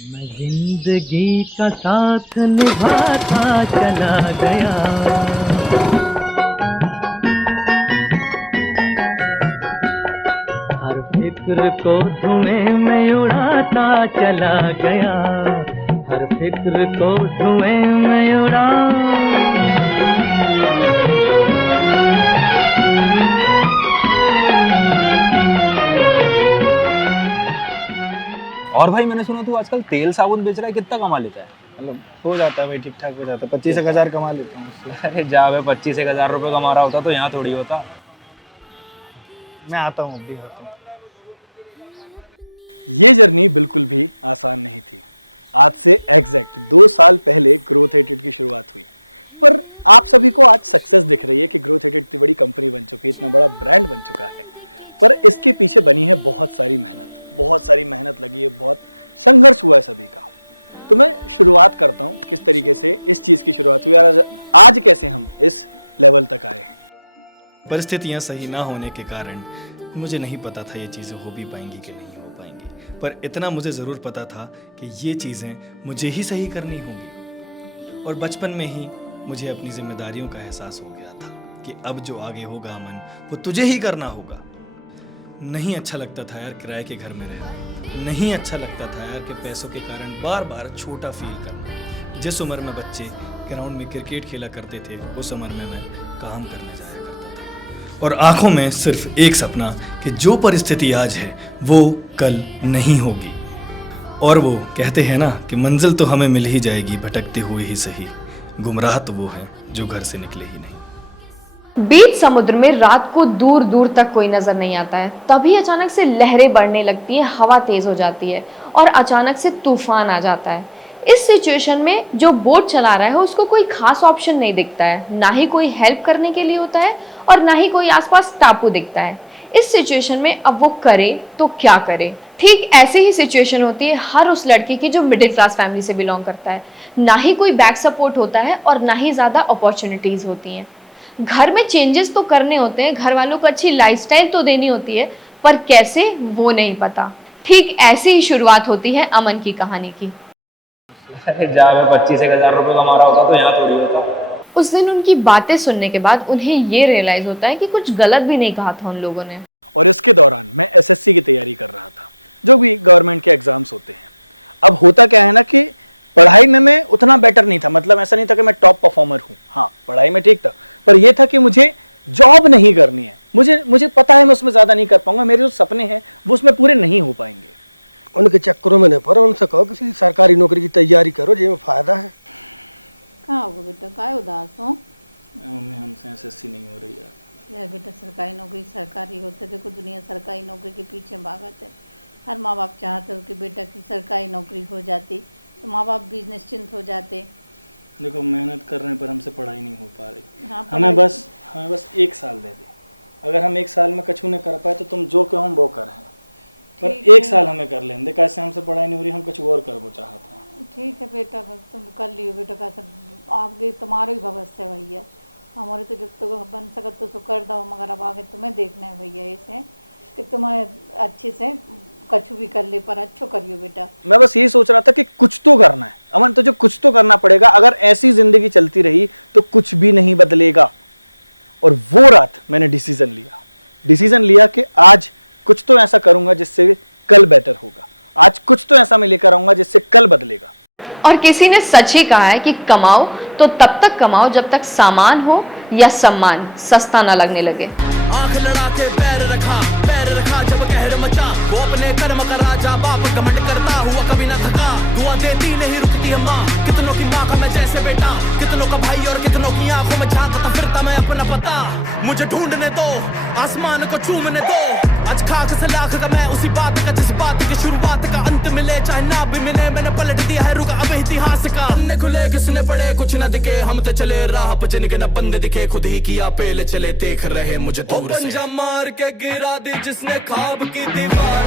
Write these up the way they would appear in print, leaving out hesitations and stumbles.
मैं जिंदगी का साथ निभाता चला गया, हर फिक्र को धुएं में उड़ाता चला गया, हर फिक्र को धुएं में उड़ा। और भाई मैंने सुना तू आजकल तेल साबुन बेच रहा है, कितना कमा लेता है? मतलब हो जाता है भाई, ठीक ठाक हो जाता है। 25,000 कमा लेता हूँ उससे। अरे जा बे, 25,000 रुपये कमा रहा होता तो यहाँ थोड़ी होता। मैं आता हूँ, अभी आता हूँ। ये जर्नी बिल्कुल भी आसान नहीं थी। आज से एग्जैक्ट 2 साल पहले ग्रोथ एडिट की शुरुआत हुई, पर आप सभी को आज सक्सेस दिख रही है कि ग्रोथ एडिट इतनी बड़ी कंपनी बन चुकी है, इतना बड़ा ब्रांड बन चुका है। पर इसके पीछे बनी है बहुत सारी मेहनत लगी है, बहुत संघर्ष हुआ है सभी का। तो मैं शुरुआत करता हूँ किस तरीके से इस चीज़ की शुरुआत हुई और आज कैसे हम इस लेवल तक आए। परिस्थितियाँ सही ना होने के कारण मुझे नहीं पता था ये चीज़ें हो भी पाएंगी कि नहीं हो पाएंगी, पर इतना मुझे ज़रूर पता था कि ये चीज़ें मुझे ही सही करनी होंगी। और बचपन में ही मुझे अपनी जिम्मेदारियों का एहसास हो गया था कि अब जो आगे होगा अमन, वो तुझे ही करना होगा। नहीं अच्छा लगता था यार किराए के घर में रहना, नहीं अच्छा लगता था यार कि पैसों के कारण बार बार छोटा फील करना। जिस उम्र में बच्चे ग्राउंड में क्रिकेट खेला करते थे, उस उम्र में मैं काम करने जाया करता था और आंखों में सिर्फ एक सपना कि जो परिस्थिति आज है वो कल नहीं होगी। और वो कहते हैं ना कि मंजिल तो हमें मिल ही जाएगी, भटकते हुए ही सही, गुमराह तो वो है जो घर से निकले ही नहीं। बीच समुद्र में रात को दूर दूर तक कोई नजर नहीं आता है, तभी अचानक से लहरें बढ़ने लगती है, हवा तेज हो जाती है और अचानक से तूफान आ जाता है। इस सिचुएशन में जो बोट चला रहा है उसको कोई खास ऑप्शन नहीं दिखता है, ना ही कोई हेल्प करने के लिए होता है और ना ही कोई आसपास टापू दिखता है। इस सिचुएशन में अब वो करे तो क्या करे। ठीक ऐसे ही सिचुएशन होती है हर उस लड़के की जो मिडिल क्लास फैमिली से बिलोंग करता है। ना ही कोई बैक सपोर्ट होता है और ना ही ज्यादा अपॉर्चुनिटीज होती हैं। घर में चेंजेस तो करने होते हैं, घर वालों को अच्छी लाइफस्टाइल तो देनी होती है, पर कैसे वो नहीं पता। ठीक ऐसी ही शुरुआत होती है अमन की कहानी की। अरे जा बे, 25,000 रुपये कमा रहा होता तो यहाँ थोड़ी होता। उस दिन उनकी बातें सुनने के बाद उन्हें ये रियलाइज होता है कि कुछ गलत भी नहीं कहा था उन लोगों ने। और इसके दौरान मैं एसएससी की तैयारी कर रहा था, जो भी गवर्नमेंट के एग्जाम्स होते हैं। अब होता क्या है ना कि पढ़ाई में मैं उतना बेटर नहीं था, मतलब ऐसा नहीं था कि मैं टॉप परफॉर्मर हूँ। हाँ, पढ़ाई में ठीक था, पर यह था कि मुझे जॉब नहीं करनी है। मुझे पता है मैं उसमें ज़्यादा नहीं कर पाऊंगा, मेरे जो सपने हैं वो उसमें पूरे नहीं हो पाएंगे। उनके चक्करों में नहीं पड़ो, उनसे कहो किसी सरकारी नौकरी की तैयारी करो, जिसमें फ़ायदा है। कहाँ हो बेटा, काय उदास हो? मम्मी हमसे एसएससी नहीं हो रही यार। यार बेटा, सरकारी नौकरी सरकारी होते, देखो दुनिया सरकारी नौकरी के पीछे भागत है। हर माँ बाप चाहते हो कि बेटा की सरकारी नौकरी हो जाती तो माँ बाप भी निश्चिंत हो जाते। देखो मेहनत करने पर हमसे पढ़ाई नहीं हो पा रही। हाँ, हमें बस 1 साल दे दी। अगर हम 1 साल में कछु नहीं कर पाए तो तुम जो कहो हम वो करें, पर 1 साल हमें कर लें। देखा ऐसे हमसे पढ़ाई नहीं हो रही, हम कुछ और कर वो चाहते हैं। ठीक है बेटा, बस तुम कर लियो बेटा, कैसे आगे तुम्हारे ही भविष्य है भैया। हमारे तो जब तक बन सकत तो कर दो, मगर अब आगे तुम्हें देखना है भैया ऐसे कि तुम्हें अच्छे से कछु भी कर ले, पर अच्छो करियो बेटा। मैं बस यही सोच रहा था कि कुछ तो करना है अमन, तो जो कुछ तो करना पड़ेगा। अगर ऐसी जिंदगी चलती रही तो कुछ भी नहीं बदलेगा। और वो रात मैंने डिसीजन लिया कि आज कुछ तो ऐसा करूंगा जिससे कल बेटर होगा, आज कुछ तो ऐसा मैं लेकर आऊंगा जिससे कल बदलेगा। और किसी ने सच ही कहा है कि कमाओ तो तब तक कमाओ जब तक सामान हो या सम्मान सस्ता ना लगने लगे। आंख लड़ा के पैर रखा जब कहर मचा, वो अपने कर्म का राजा, बाप घमंड करता हुआ कभी ना थका। दुआ देती नहीं रुकती है माँ, कितनों की माँ का मैं जैसे बेटा, कितनों का भाई और कितनों की आंखों में झांकता फिरता मैं अपना पता। मुझे ढूंढने दो, आसमान को चूमने दो, आज खाक से लाख का मैं उसी बात का जिस बात की शुरुआत का अंत मिले चाहे ना भी मिले। मैंने पलट दिया है रुका अब इतिहास का। अन्ने खुले किसने पढ़े कुछ न दिखे, हम तो चले राह पे जिनके न बंदे दिखे, खुद ही किया पहले चले देख रहे मुझे दूर से। पंजा मार के गिरा दे जिसने ख्वाब की दीवार,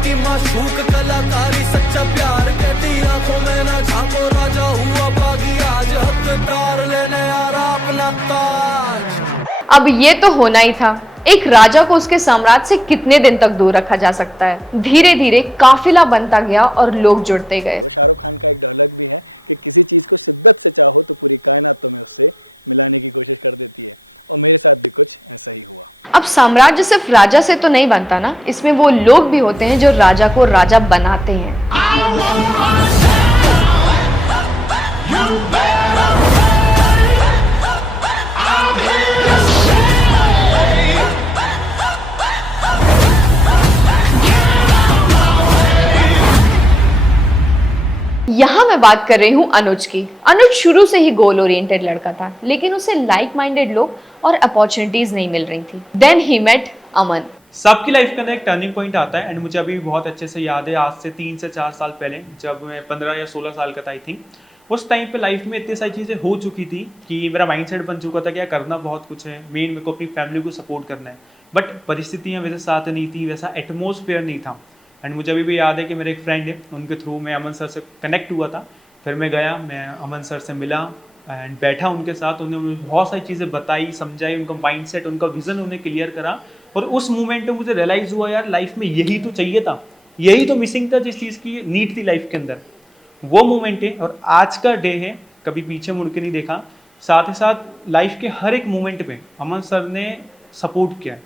की माशूक कलाकारी सच्चा प्यार कहती आंखों में ना झांको, राजा हुआ बागी आज हकदार लेने आ रहा अपना ताज। अब ये तो होना ही था। एक राजा को उसके साम्राज्य से कितने दिन तक दूर रखा जा सकता है। धीरे धीरे काफिला बनता गया और लोग जुड़ते गए। वो शाहरुख खान का एक डायलॉग भी है कि किसी चीज़ को शिद्दत से चाहो तो पूरी कायनात तुम्हें उससे मिलाने की कोशिश कर देती है, और मेरे साथ भी कुछ ऐसा ही हुआ। अब साम्राज्य सिर्फ राजा से तो नहीं बनता ना, इसमें वो लोग भी होते हैं जो राजा को राजा बनाते हैं। यहाँ मैं बात कर रही हूँ अनुज की। अनुज शुरू से ही गोल ओरिएंटेड लड़का था, लेकिन उसे लाइक माइंडेड लोग और अपॉर्चुनिटीज नहीं मिल रही थी। देन ही मेट अमन। सबकी लाइफ के अंदर एक टर्निंग पॉइंट आता है, एंड मुझे अभी भी बहुत अच्छे से याद है, आज से 3 से 4 साल पहले, जब मैं 15 या 16 साल का था आई थिंक। उस टाइम पे लाइफ में इतनी सारी चीज़ें हो चुकी थी कि मेरा माइंडसेट बन चुका था कि यार करना बहुत कुछ है, मेन मेरे को अपनी फैमिली को सपोर्ट करना है, बट परिस्थितियाँ वैसे साथ नहीं थी, वैसा एटमोसफेयर नहीं था। एंड मुझे अभी भी याद है कि मेरे एक फ्रेंड है, उनके थ्रू मैं अमन सर से कनेक्ट हुआ था। फिर मैं गया, मैं अमन सर से मिला एंड बैठा उनके साथ, उन्होंने मुझे बहुत सारी चीज़ें बताई, समझाई, उनका माइंडसेट, उनका विज़न उन्हें क्लियर करा। और उस मोमेंट में मुझे रियलाइज़ हुआ यार लाइफ में यही तो चाहिए था, यही तो मिसिंग था, जिस चीज़ की नीड थी लाइफ के अंदर। वो मोमेंट है और आज का डे है, कभी पीछे मुड़ के नहीं देखा। साथ ही साथ लाइफ के हर एक मोमेंट में अमन सर ने सपोर्ट किया,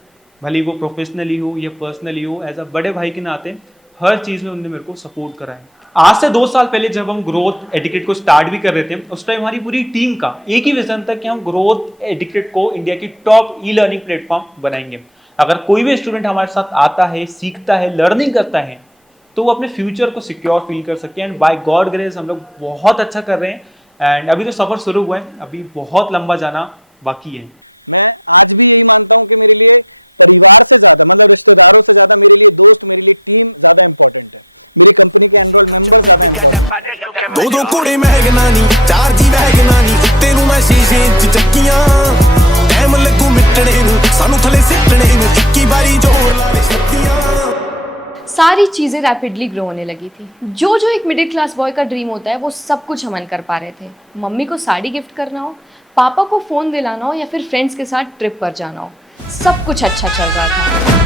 भले वो प्रोफेशनली हो या पर्सनली हो, एज अ बड़े भाई के नाते हर चीज़ में उन्होंने मेरे को सपोर्ट करा है। आज से 2 साल पहले जब हम ग्रोथ एडिकेट को स्टार्ट भी कर रहे थे, उस टाइम हमारी पूरी टीम का एक ही विजन था कि हम ग्रोथ एडिकेट को इंडिया की टॉप ई लर्निंग प्लेटफॉर्म बनाएंगे। अगर कोई भी स्टूडेंट हमारे साथ आता है, सीखता है, लर्निंग करता है, तो वो अपने फ्यूचर को सिक्योर फील कर सकते हैं। एंड बाय गॉड ग्रेस हम लोग बहुत अच्छा कर रहे हैं। एंड अभी तो सफ़र शुरू हुआ है, अभी बहुत लंबा जाना बाकी है। मैं आज भी यही मानता हूँ कि मेरे लिए परिवार से ज़्यादा, मतलब रिश्तेदारों से ज़्यादा, मेरे लिए दोस्त, मेरे लिए टीम ज़्यादा इंपॉर्टेंट है। मेरी कंपनी के एनरोल मेंबर ज़्यादा इंपॉर्टेंट है। दो कुड़े महगनानी, 4 जी वैगनानी, तेनू मैं शीशे च चक्कियां, टाइम लगू मिटने नू, सानू थले सिटने नू, इक्की बारी जोर लाए शक्तियां। सारी चीजें रैपिडली ग्रो होने लगी थी। जो जो एक मिडिल क्लास बॉय का ड्रीम होता है, वो सब कुछ अमन कर पा रहे थे। मम्मी को साड़ी गिफ्ट करना हो, पापा को फोन दिलाना हो, या फिर फ्रेंड्स के साथ ट्रिप पर जाना हो, सब कुछ अच्छा चल रहा था।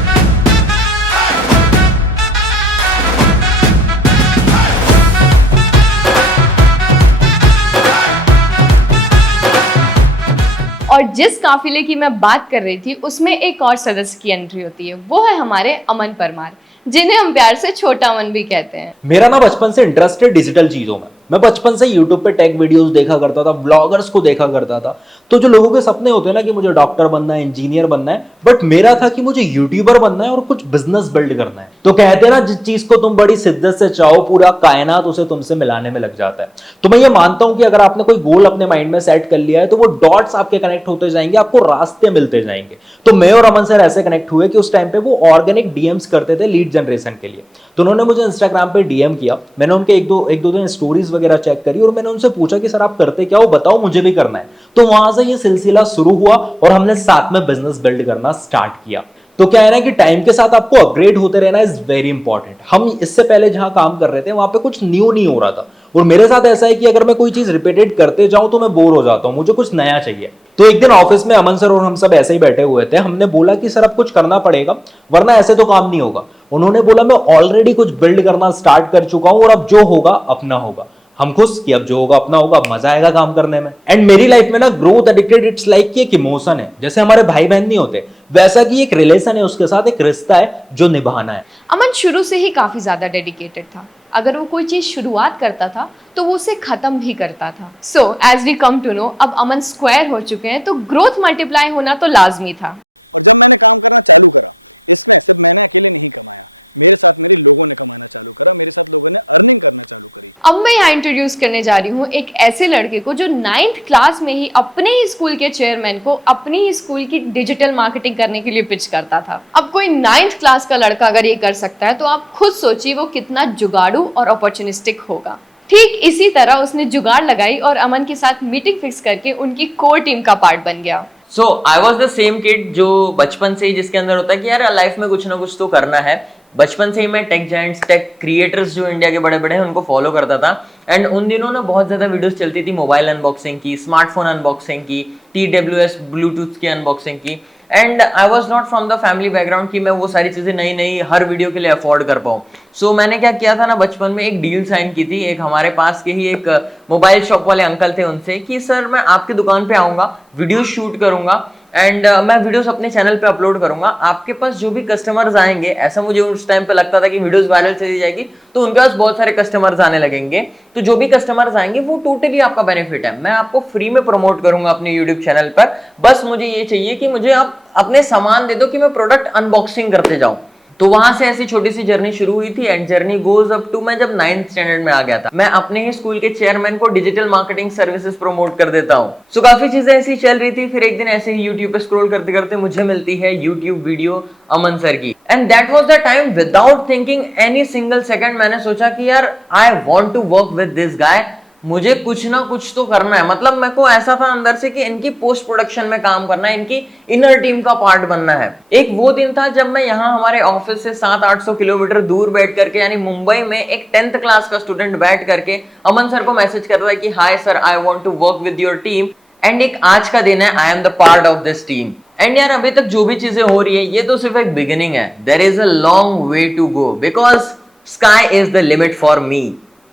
और जिस काफिले की मैं बात कर रही थी, उसमें एक और सदस्य की एंट्री होती है। वो है हमारे अमन परमार, जिन्हें हम प्यार से छोटा अमन भी कहते हैं। मेरा ना बचपन से इंटरेस्ट है डिजिटल चीजों में। मैं बचपन से यूट्यूब पे टेक वीडियोस देखा करता था, ब्लॉगर्स को देखा करता था। तो जो लोगों के सपने होते हैं ना कि मुझे डॉक्टर बनना है, इंजीनियर बनना है, बट मेरा था कि मुझे यूट्यूबर बनना है और कुछ बिजनेस बिल्ड करना है। तो कहते हैं ना, जिस चीज को तुम बड़ी शिद्दत से चाहो, पूरा कायनात उसे तुमसे मिलाने में लग जाता है। तो मैं ये मानता हूं कि अगर आपने कोई गोल अपने माइंड में सेट कर लिया है, तो वो डॉट्स आपके कनेक्ट होते जाएंगे, आपको रास्ते मिलते जाएंगे। तो मैं और अमन सर ऐसे कनेक्ट हुए कि उस टाइम पे वो ऑर्गेनिक डीएम्स करते थे लीड जनरेशन के लिए। तो उन्होंने मुझे इंस्टाग्राम पे डीएम किया, मैंने उनके एक दो दिन स्टोरीज वगैरह चेक करी और मैंने उनसे पूछा कि सर आप करते क्या हो, बताओ, मुझे भी करना है। तो वहां से ये सिलसिला शुरू हुआ और हमने साथ में बिजनेस बिल्ड करना स्टार्ट किया। तो क्या है ना कि टाइम के साथ आपको अपग्रेड होते रहना इज वेरी इंपॉर्टेंट। हम इससे पहले जहां काम कर रहे थे वहां पे कुछ न्यू नहीं हो रहा था, और मेरे साथ ऐसा है कि अगर मैं कोई चीज रिपीटेड करते जाऊं तो मैं बोर हो जाता हूं, मुझे कुछ नया चाहिए। तो एक दिन ऑफिस में अमन सर और हम सब ऐसे ही बैठे हुए थे, हमने बोला कि सर अब कुछ करना पड़ेगा, वरना ऐसे तो काम नहीं होगा। उन्होंने बोला मैं ऑलरेडी कुछ बिल्ड करना स्टार्ट कर चुका हूं और अब जो होगा अपना होगा। हम खुश कि अब जो होगा अपना होगा, मजा आएगा काम करने में। एंड मेरी लाइफ में ना ग्रोथ एडिक्टेड इट्स लाइक कि एक इमोशन है, जैसे हमारे भाई बहन नहीं होते वैसा कि एक रिलेशन है, उसके साथ एक रिश्ता है जो निभाना है। अमन शुरू से ही काफी ज्यादा डेडिकेटेड था। अगर वो कोई चीज शुरुआत करता था तो वो उसे खत्म भी करता था। So as we come to know, अब अमन स्क्वायर हो चुके हैं, तो ग्रोथ मल्टीप्लाई होना तो लाजमी था। और जब मैंने काम करना चालू करा, इसमें सिर्फ मैंने अकेले नहीं कमाया, मेरे साथ मेरे लोगों ने कमाना चालू करा, मेरे साथ लोगों ने अर्निंग करना चालू करी। अब मैं यहाँ इंट्रोड्यूस करने जा रही हूँ एक ऐसे लड़के को जो 9th क्लास में ही अपने ही स्कूल के चेयरमैन को अपनी ही स्कूल की डिजिटल मार्केटिंग करने के लिए पिच करता था। अब कोई 9th क्लास का लड़का अगर ये कर सकता है, तो आप खुद सोचिए वो कितना जुगाड़ू और अपॉर्चुनिस्टिक होगा। ठीक इसी तरह उसने जुगाड़ लगाई और अमन के साथ मीटिंग फिक्स करके उनकी कोर टीम का पार्ट बन गया। So I was the same kid जो बचपन से ही जिसके अंदर होता है कि यार लाइफ में कुछ ना कुछ तो करना है। बचपन से ही मैं टेक जायंट्स, टेक क्रिएटर्स जो इंडिया के बड़े बड़े हैं उनको फॉलो करता था। एंड उन दिनों ना बहुत ज़्यादा वीडियोस चलती थी मोबाइल अनबॉक्सिंग की, स्मार्टफोन अनबॉक्सिंग की, TWS ब्लूटूथ की अनबॉक्सिंग की। And I was not from the family background कि मैं वो सारी चीज़ें नई नई हर वीडियो के लिए अफोर्ड कर पाऊँ। सो मैंने क्या किया था ना, बचपन में एक डील साइन की थी एक हमारे पास के ही एक मोबाइल शॉप वाले अंकल थे उनसे कि सर मैं आपकी दुकान पे आऊँगा, वीडियो शूट करूँगा एंड मैं वीडियोस अपने चैनल पे अपलोड करूंगा। आपके पास जो भी कस्टमर्स आएंगे, ऐसा मुझे उस टाइम पे लगता था कि वीडियोस वायरल चली जाएगी तो उनके पास बहुत सारे कस्टमर्स आने लगेंगे, तो जो भी कस्टमर्स आएंगे वो टोटली आपका बेनिफिट है। मैं आपको फ्री में प्रमोट करूंगा अपने यूट्यूब चैनल पर, बस मुझे ये चाहिए कि मुझे आप अपने सामान दे दो कि मैं प्रोडक्ट अनबॉक्सिंग करते जाऊं। तो वहां से ऐसी छोटी सी जर्नी शुरू हुई थी and journey goes up to मैं जब 9th स्टैंडर्ड में आ गया था, मैं अपने ही स्कूल के चेयरमैन को डिजिटल मार्केटिंग सर्विसेज प्रमोट कर देता हूँ। सो काफी चीजें ऐसी चल रही थी। फिर एक दिन ऐसे ही यूट्यूब पे स्क्रॉल करते करते मुझे मिलती है यूट्यूब वीडियो अमन सर की and that was the time without thinking any single second मैंने सोचा कि यार I want to work with this guy, मुझे कुछ ना कुछ तो करना है। मतलब मेरे को ऐसा था अंदर से कि इनकी पोस्ट प्रोडक्शन में काम करना है, इनकी इनर टीम का पार्ट बनना है। एक वो दिन था जब मैं यहाँ हमारे ऑफिस से 700-800 किलोमीटर दूर बैठ करके यानी मुंबई में एक 10th क्लास का स्टूडेंट बैठ करके अमन सर को मैसेज कर रहा है कि hi sir, I want to work with your team and एक आज का दिन है, I am the part of this team. And यार अभी तक जो भी चीजें हो रही है ये तो सिर्फ एक बिगिनिंग है, there is a long way to go because sky is the limit for me.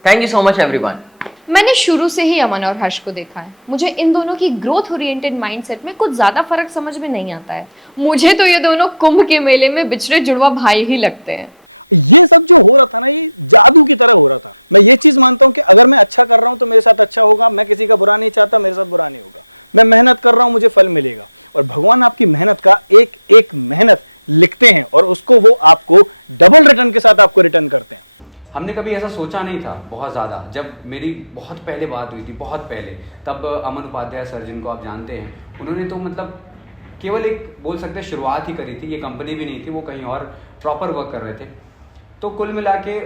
Thank you so much everyone. मैंने शुरू से ही अमन और हर्ष को देखा है। मुझे इन दोनों की ग्रोथ ओरिएंटेड माइंडसेट में कुछ ज़्यादा फर्क समझ में नहीं आता है। मुझे तो ये दोनों कुंभ के मेले में बिछड़े जुड़वा भाई ही लगते हैं। ये सब जो हो रहा था ना, ये जादू की तरह हो रहा था। मैं ये चीज मानता हूँ कि अगर मैं अच्छा कर रहा हूँ तो मेरे साथ अच्छा होगा, मैं किसी का बुरा नहीं चाहता, मेरे साथ बुरा नहीं होगा। मैं मेहनत कर रहा हूँ, मुझे फल मिलेगा और भगवान आपकी मेहनत का एक एक मेहनत लिखते हैं और उसको वो आपको डबल रिटर्न के साथ आपको रिटर्न करते हैं। हमने कभी ऐसा सोचा नहीं था बहुत ज़्यादा। जब मेरी बहुत पहले बात हुई थी, बहुत पहले, तब अमन उपाध्याय सर जिनको आप जानते हैं, उन्होंने तो मतलब केवल एक बोल सकते हैं शुरुआत ही करी थी। ये कंपनी भी नहीं थी, वो कहीं और प्रॉपर वर्क कर रहे थे। तो कुल मिला के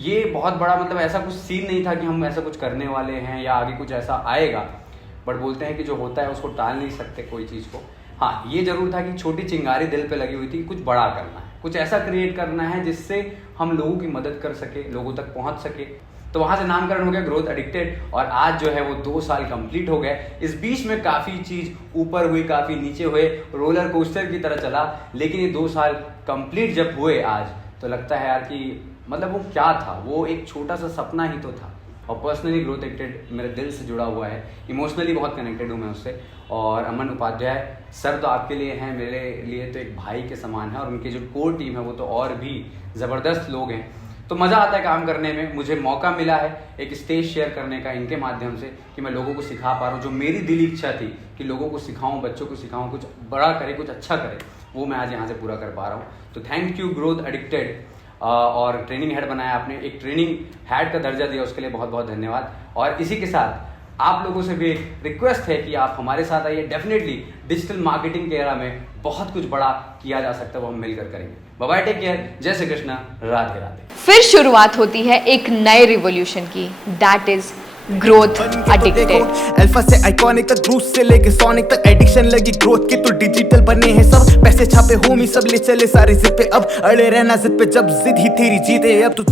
ये बहुत बड़ा मतलब ऐसा कुछ सीन नहीं था कि हम ऐसा कुछ करने वाले हैं या आगे कुछ ऐसा आएगा। बट बोलते हैं कि जो होता है उसको टाल नहीं सकते कोई चीज़ को। हाँ, ये जरूर था कि छोटी चिंगारी दिल पे लगी हुई थी, कुछ बड़ा करना है, कुछ ऐसा क्रिएट करना है जिससे हम लोगों की मदद कर सके, लोगों तक पहुंच सके। तो वहां से नामकरण हो गया ग्रोथ एडिक्टेड और आज जो है वो 2 साल कंप्लीट हो गए। इस बीच में काफ़ी चीज़ ऊपर हुई, काफ़ी नीचे हुए, रोलर कोस्टर की तरह चला। लेकिन ये 2 साल कंप्लीट जब हुए आज, तो लगता है यार कि मतलब वो क्या था, वो एक छोटा सा सपना ही तो था। और पर्सनली ग्रोथ एडिक्टेड मेरे दिल से जुड़ा हुआ है, इमोशनली बहुत कनेक्टेड हूँ मैं उससे। और अमन उपाध्याय सर तो आपके लिए हैं, मेरे लिए तो एक भाई के समान है। और उनकी जो कोर टीम है वो तो और भी ज़बरदस्त लोग हैं। तो मज़ा आता है काम करने में। मुझे मौका मिला है एक स्टेज शेयर करने का इनके माध्यम से कि मैं लोगों को सिखा पा रहा हूँ। जो मेरी दिली इच्छा थी कि लोगों को सिखाऊं, बच्चों को सिखाऊं, कुछ बड़ा करे, कुछ अच्छा करे, वो मैं आज यहाँ से पूरा कर पा रहा हूँ। तो थैंक यू ग्रोथ एडिक्टेड। और ट्रेनिंग हेड बनाया आपने, एक ट्रेनिंग हेड का दर्जा दिया, उसके लिए बहुत बहुत धन्यवाद। और इसी के साथ आप लोगों से भी एक रिक्वेस्ट है कि आप हमारे साथ आइए। डेफिनेटली डिजिटल मार्केटिंग के एरा में बहुत कुछ बड़ा किया जा सकता है, वो हम मिलकर करेंगे। बाय बाय, टेक केयर, जय श्री कृष्णा, राधे राधे। फिर शुरुआत होती है एक नए रिवॉल्यूशन की, that is growth addicted. Alpha से आइकॉनिक तक, ब्रूस से लेके सोनिक तक, एडिक्शन लगी ग्रोथ की तो डिजिटल बने हैं सब। पैसे छापे होमी सब ले चले सारे जिद पे, अब अड़े रहना जिद पे, जब जिद ही तेरी जीते अब तो।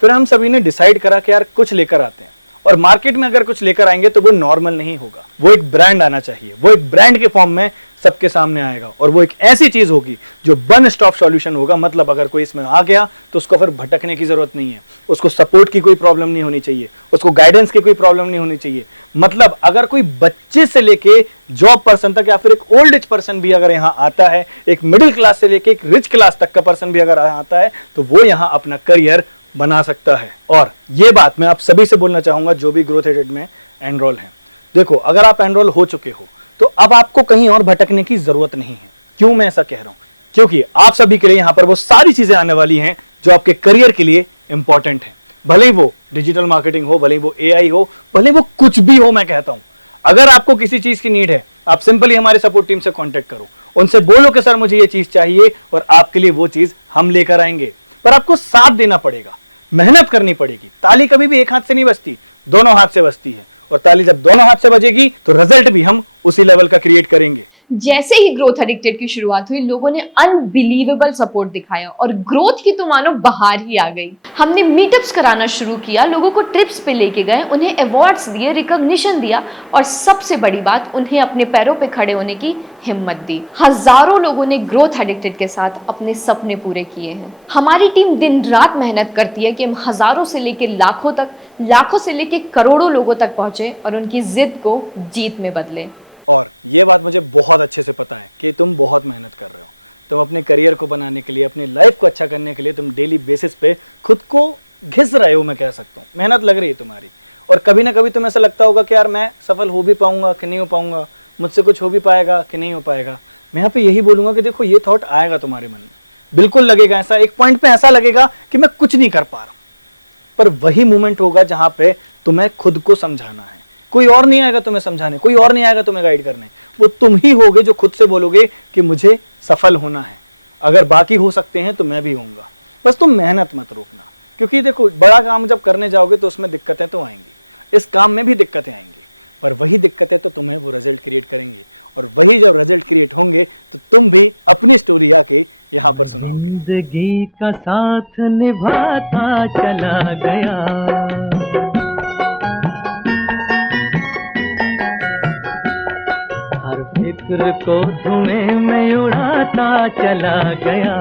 फिर हम सभी ने डिसाइड करा कि यार कुछ लेकर आते हैं, और मार्केट में अगर कुछ लेकर आएंगे तो वो नॉर्मल नहीं होगा, वो एक ब्रांड आना चाहिए, वो एक ब्रांड के फॉर्म में सबके सामने आएगा और वो एक ऐसी चीज होगी जो वन स्टॉप सॉल्यूशन होगा। मतलब अगर कोई इसमें आ गया तो उसको फिर भटकने की जरूरत नहीं है, उसको सपोर्ट की कोई प्रॉब्लम नहीं होनी चाहिए, उसको गाइडेंस की कोई प्रॉब्लम नहीं होनी चाहिए। मतलब अगर कोई बच्चे से लेके जॉब पर्सन तक या फिर एक ओल्ड एज पर्सन भी अगर यहाँ आता है, एक मिडिल क्लास से लेके एक रिच क्लास तक का पर्सन भी अगर आता है, तो वो यहाँ अपना करियर बना सकता है। और ये बात मैं आप सभी से बोलना चाहूंगा जो भी ग्रोथ एडिक्टेड में एनरोल हैं। देखो, अगर आप एनरोल हो चुके हो तो अब आपको कहीं और भटकने की जरूरत नहीं है। क्यों मैं ऐसा कह रहा हूं? क्योंकि आप सभी के लिए यहाँ पर वो सारी चीजें आने वाली हैं जो आपके करियर के लिए इंपॉर्टेंट है। भले ही वो डिजिटल मार्केटिंग हो, भले ही वो AI हो, भले वो कुछ भी हो। मैं कहता हूं अगर आपको किसी चीज की नीड है, आप सिंपली हमारे सपोर्ट टीम से कांटेक्ट करो, उनसे बोलो कि सर मुझे ये चीज चाहिए, और आपके लिए वो चीज हम लेकर आएंगे। पर आपको साथ देना पड़ेगा, मेहनत करनी पड़ेगी। ताली कभी भी एक हाथ से नहीं बजती, दोनों हाथ से बजती है, और ताली जब दोनों हाथ से बजेगी तो रिजल्ट भी हम उसी लेवल का क्रिएट करेंगे। जैसे ही ग्रोथ एडिक्टेड की शुरुआत हुई, लोगों ने अनबिलीवेबल सपोर्ट दिखाया और ग्रोथ की तो मानो बहार ही आ गई। हमने मीटअप्स कराना शुरू किया, लोगों को ट्रिप्स पे लेके गए, उन्हें अवार्ड्स दिए, रिकॉग्निशन दिया और सबसे बड़ी बात, उन्हें अपने पैरों पे खड़े होने की हिम्मत दी। हजारों लोगों ने ग्रोथ एडिक्टेड के साथ अपने सपने पूरे किए हैं। हमारी टीम दिन रात मेहनत करती है कि हम हजारों से लेके लाखों तक, लाखों से लेके करोड़ों लोगों तक पहुंचे और उनकी जिद को जीत में बदले। और ये बात मुझे बहुत अच्छे से पता है कि तुम बहुत मेहनत कर रहे हो। तुम अपने करियर को बनाने के लिए, अपनी लाइफ को अच्छा करने के लिए तुम डेली बेसिस पे खुद को घिस रहे हो, मैं कह सकता हूँ। मेहनत लग रही है तुम्हारी, और कभी ना कभी तुम्हें ऐसा लगता होगा कि यार मैं सफल हो भी पाऊंगा कि नहीं हो पाऊंगा, मुझसे कुछ हो भी पाएगा कि नहीं हो पाएगा। मैं यहाँ पे यही बोलूंगा कि देखो, ये थॉट आएगा तुम्हारे मन में, बिल्कुल लगेगा ऐसा, एक पॉइंट पे ऐसा लगेगा कि मैं कुछ नहीं कर पा रहा हूँ, पर वही मोमेंट होगा जहाँ पे तुम्हें खुद को समझाना है। कोई और नहीं आएगा तुम्हें समझाने, कोई और नहीं आएगा तुम्हें गाइड करने, वो तुम ही होगे जो खुद से बोलोगे कि मुझे सफल होना है। अगर बाकी हो सकते हैं तो मैं भी होऊंगा। बस तुम मेहनत मत रोकना, क्योंकि देखो, बड़ा काम जब करने जाओगे तो उसमें दिक्कतें तो आएंगी, इस काम में भी दिक्कतें आएंगी, पर वही दिक्कतें तो तुम्हें वो रिजल्ट क्रिएट करेंगे, और वही जब रिजल्ट क्रिएट होंगे तो तुम भी अपनी स्टोरी आके यहाँ पर सुनाओगे। जिंदगी का साथ निभाता चला गया, हर फिक्र को धुएं में उड़ाता चला गया,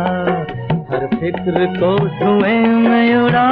हर फिक्र को धुएं में उड़ा